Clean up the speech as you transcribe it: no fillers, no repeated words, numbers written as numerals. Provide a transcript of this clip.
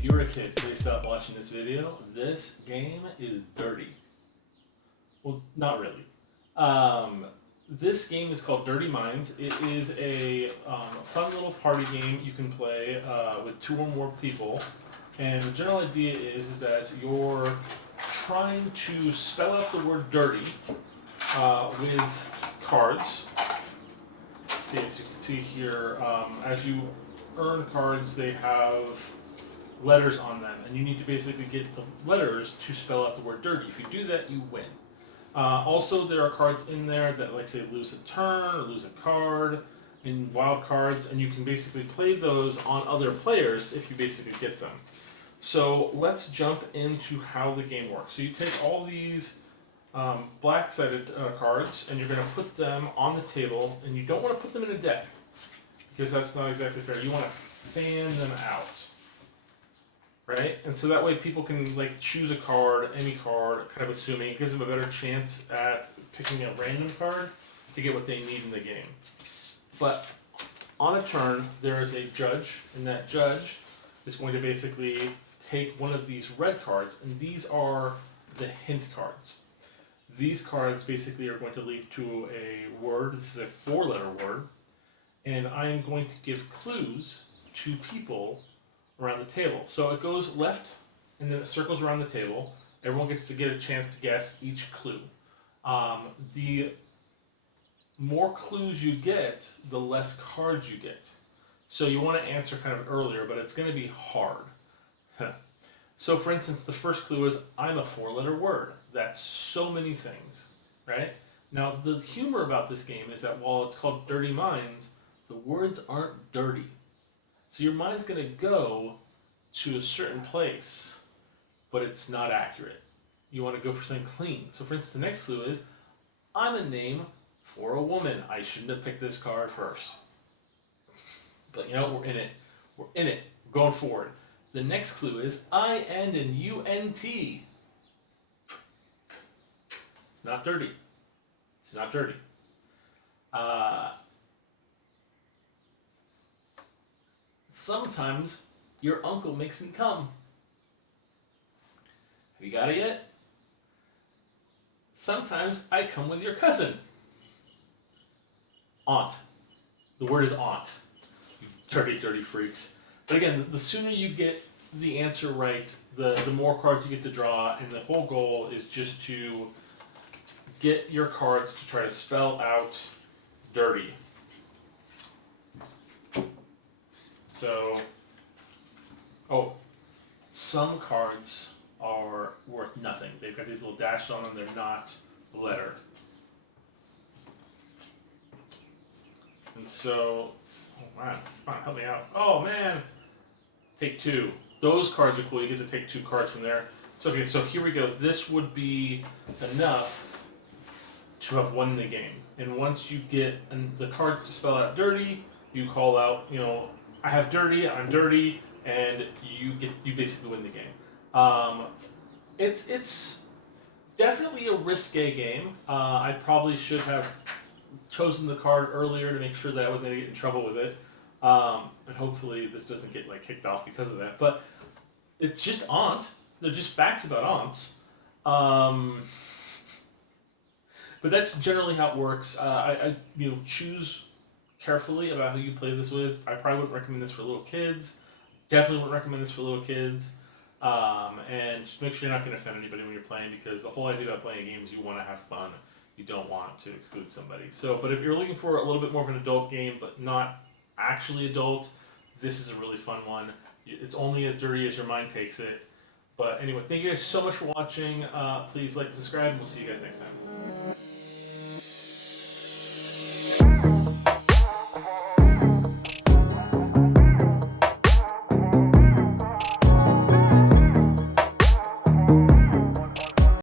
if you were a kid, please stop watching this video. This game is dirty. Well, not really. This game is called Dirty Minds. It is a fun little party game you can play with 2 or more people. And the general idea is that you're trying to spell out the word dirty with cards. See, as you can see here, as you earn cards, they have letters on them, and you need to basically get the letters to spell out the word dirty. If you do that, you win. Also, there are cards in there that, like, say, lose a turn or lose a card in wild cards, and you can basically play those on other players if you basically get them. So let's jump into how the game works. So you take all these black-sided cards, and you're going to put them on the table, and you don't want to put them in a deck, because that's not exactly fair. You want to fan them out. Right? And so that way people can like choose a card, any card, kind of assuming it gives them a better chance at picking a random card to get what they need in the game. But on a turn, there is a judge, and that judge is going to basically take one of these red cards, and these are the hint cards. These cards basically are going to lead to a word. This is a 4-letter word, and I am going to give clues to people around the table. So it goes left, and then it circles around the table. Everyone gets to get a chance to guess each clue. The more clues you get, the less cards you get. So you want to answer kind of earlier, but it's going to be hard. So for instance, the first clue is, I'm a 4-letter word. That's so many things, right? Now, the humor about this game is that while it's called Dirty Minds, the words aren't dirty. So your mind's going to go to a certain place, but it's not accurate. You want to go for something clean. So for instance, the next clue is, I'm a name for a woman. I shouldn't have picked this card first. But you know, we're in it. We're in it. We're going forward. The next clue is, I end in U-N-T. It's not dirty. It's not dirty. Sometimes your uncle makes me come. Have you got it yet? Sometimes I come with your cousin. Aunt. The word is aunt. You dirty, dirty freaks. But again, the sooner you get the answer right, the more cards you get to draw, and the whole goal is just to get your cards to try to spell out dirty. So, some cards are worth nothing. They've got these little dashes on them, they're not the letter. And so, oh man, come on, help me out. Oh man! Take 2. Those cards are cool, you get to take 2 cards from there. So okay, so here we go. This would be enough to have won the game. And once you get the cards to spell out dirty, you call out, you know, I have dirty, I'm dirty, and you basically win the game. It's definitely a risque game. I probably should have chosen the card earlier to make sure that I wasn't gonna get in trouble with it. And hopefully this doesn't get like kicked off because of that. But it's just aunt. They're just facts about aunts. But that's generally how it works. I choose carefully about who you play this with. I probably wouldn't recommend this for little kids. Definitely wouldn't recommend this for little kids. And just make sure you're not going to offend anybody when you're playing, because the whole idea about playing a game is you want to have fun. You don't want to exclude somebody. So, but if you're looking for a little bit more of an adult game, but not actually adult, this is a really fun one. It's only as dirty as your mind takes it. But anyway, thank you guys so much for watching. Please like and subscribe, and we'll see you guys next time.